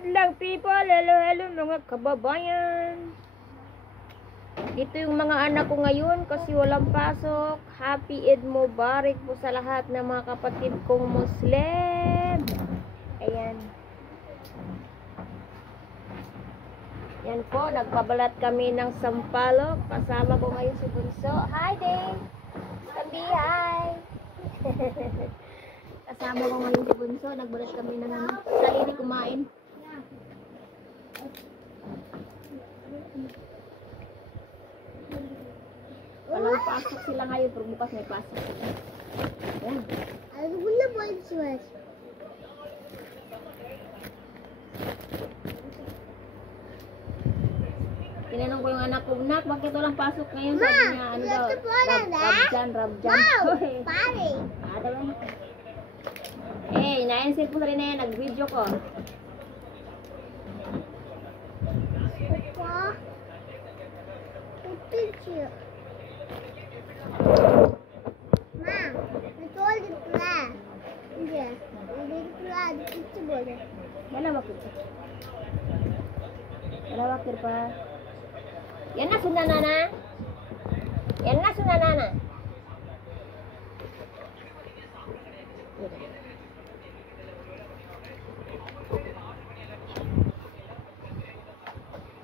Madlang people, hello mga kababayan. Ito yung mga anak ko ngayon kasi walang pasok. Happy Eid Mubarak po sa lahat ng mga kapatid kong Muslim. Ayan. Yan po, nagpabalat kami ng sampalok. Kasama ko ngayon si Bunso. Hi, Dave! Kambi, hi! Kasama ko ngayon si Bunso. Nagbalat kami ng sarili kumain. Walang pasok sila ngayon, pero bukas may pasok. Ayan. Ano na ba yung swes? Tinanong ko yung anak ko, Nak, bakit walang pasok ngayon? Sabi niya, ano daw, Rabjan. Pare! Ada ba? Ina-ensil po sa rin na yan, nag-video ko. Papa? Picture. Ma, ito ulit na. Hindi. Hindi ko na. Dito mo na. Wala wakir pa. Wala wakir pa. Yan na, sunana na. Yan na, sunana na.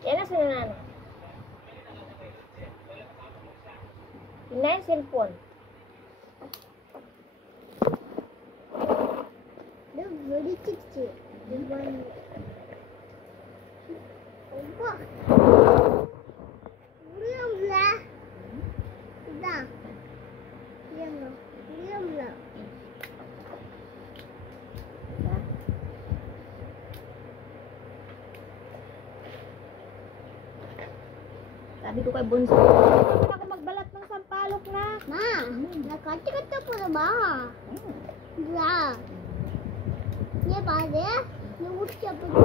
Yan na, sunana na. Ina yung cellphone. The very picture. The one. Opa. William la. Da. Yan na. William la. Sabi ko kay Bunso, hindi ako magbalat ng sampalok na. Ma, nakati-kata po na ba? Da. Niya pare? Nubus siya po na.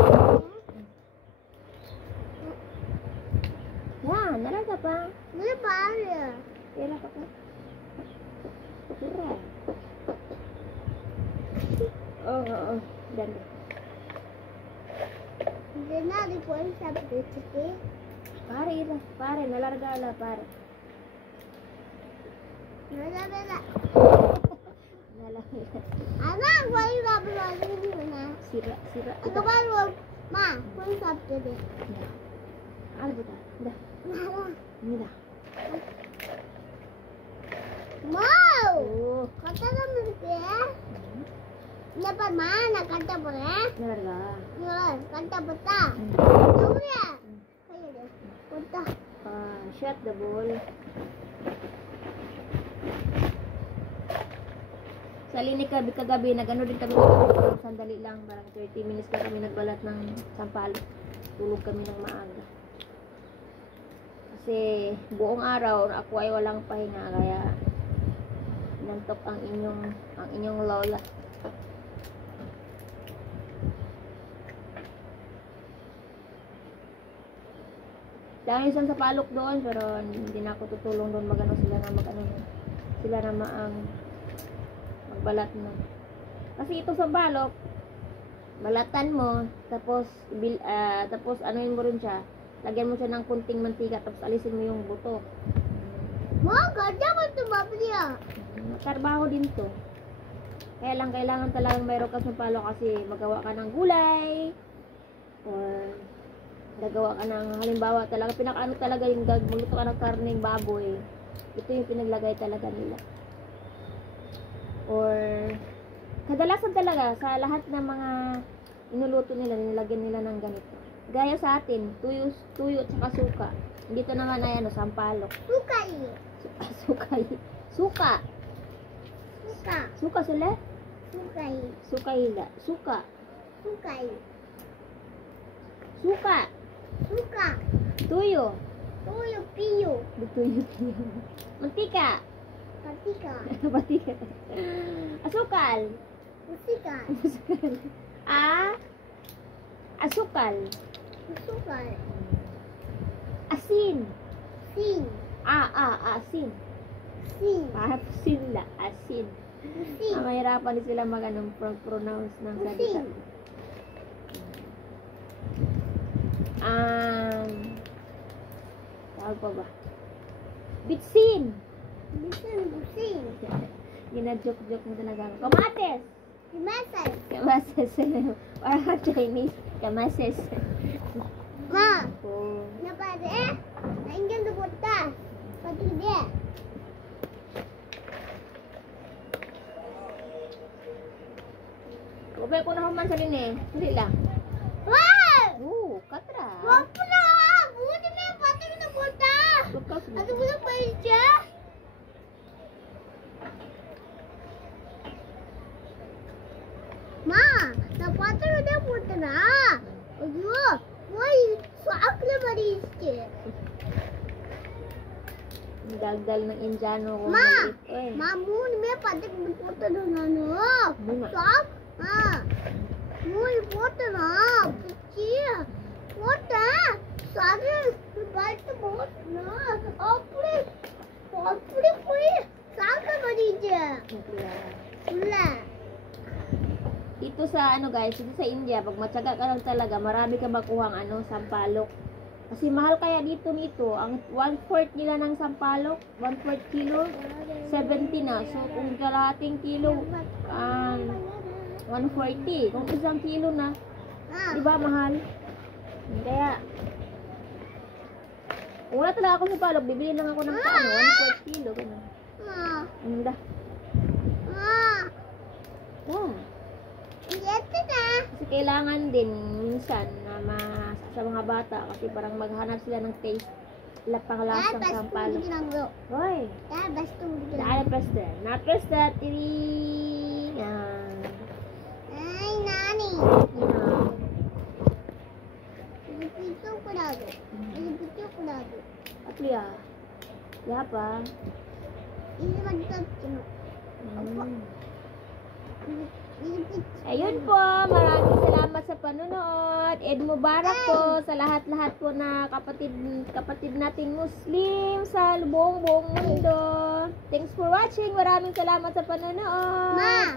Yan, nalaga pa. Niya pare? Tira pa ka. Tira. Oo. Dali. Hindi na, di po yung sabi ko sige. Pare, nalarga ala, pare. Nalala. Nalarga. Anak, wala yung sabi ko na. Sira. Ano ba yung, ma, kung sabi ko din. Ano ba ito? Dah. Mama. Ini dah. Wow! Oh, Kata naman siya. Napa ma, nakanta mo na? nalarga. Yun, kanta mo ta. Ano yan? Kaya din. Punta. Shot the ball. Sa linig kagabi, nag-ano din kami kagabi, sandali lang, parang 30 minutes na kami nagbalat ng sampalok. Tulog kami ng maaga. Kasi buong araw ako ay walang pahinga, kaya nantok ang inyong lola. Dahil isang sapalok doon, pero hindi na ako tutulong doon magano sila na magbalat na. Kasi ito sa balok, balatan mo, tapos anuin mo rin siya, lagyan mo siya ng kunting mantika, tapos alisin mo yung buto. Ma, kanta mo tumabi niya. Trabaho din to. Kaya lang kailangan talagang mayroon ka sa palo kasi magawa ka ng gulay, or gagawa ka ng, halimbawa talaga, pinakaano talaga yung magluto ka ng karneng baboy. Ito yung pinaglagay talaga nila. Or kadalasan talaga sa lahat ng mga inuluto nila, nilagyan nila ng ganito. Gaya sa atin, tuyo at saka suka. Dito naman ay ano, sampalok. Sukay. Suka. Suka sila? Sukay. Sukahila. Suka. Sukay. Suka. Suka. Tuyo. Tuyo, piyo. Tuyo. Mantika. Patika. Mantika. Asukal. Musika. Asukal. Sukal. Asin. Sin. Asin. Sin. Asin la. Asin. Sin. Mahirapan din sila pronounce ng salita. Sin. Tawag pa ba? Bitsin! Busing. Gina-joke-joke mo talaga. Kamates! Masay. Kamases. Parang Chinese. Kamases. Ma, Oh. na pare, nainggan na butas. Pati dia. Ubay ko na human sa rin eh. Hindi lang. Wow! Oo, katra. Wapa na! Buti na yung pati na butas. Bukas mo. Ano mo na pa siya? Ma, napata na na butas na. Ayo, why? Saak na mariske. Ang daldal ng Indiano ko. Ma! maliit, eh. Mamu, may pati na butas na ano. Bunga. Saak? Ma, muy butas na. Pichi. Butas. Sabi, baita butas na. Apre. Apre po eh. Saak na mariske. Wala. Dito sa ano guys, dito sa India, pag matyaga ka lang talaga, marami ka makuhang ano, sampalok. Kasi mahal kaya dito nito, ang 1/4 nila ng sampalok, 1/4 kilo, 70 na. So kung kalahating kilo, 140. Kung isang kilo na, Ah, di ba mahal? Kaya, kung wala talaga ako sampalok, bibili lang ako ng paano, 1/4 kilo. Ganun. ah, Hindi. ah. Oh. Ito na. Kasi kailangan din minsan na sa mga bata kasi parang maghanap sila ng taste panglasang sampalok. Hoy, daan pesta. Na pesta tiri. Yan. Ay, nani. Yan. Ilipito ko lado. Ilipito ko lado. At liya. Liya pa. Ilipagtag ko. Ilipit. Ayun po, maraming salamat sa panonood. Eid Mubarak po sa lahat-lahat po na kapatid nating Muslim sa buong mundo. Thanks for watching. Maraming salamat sa panonood. Ma,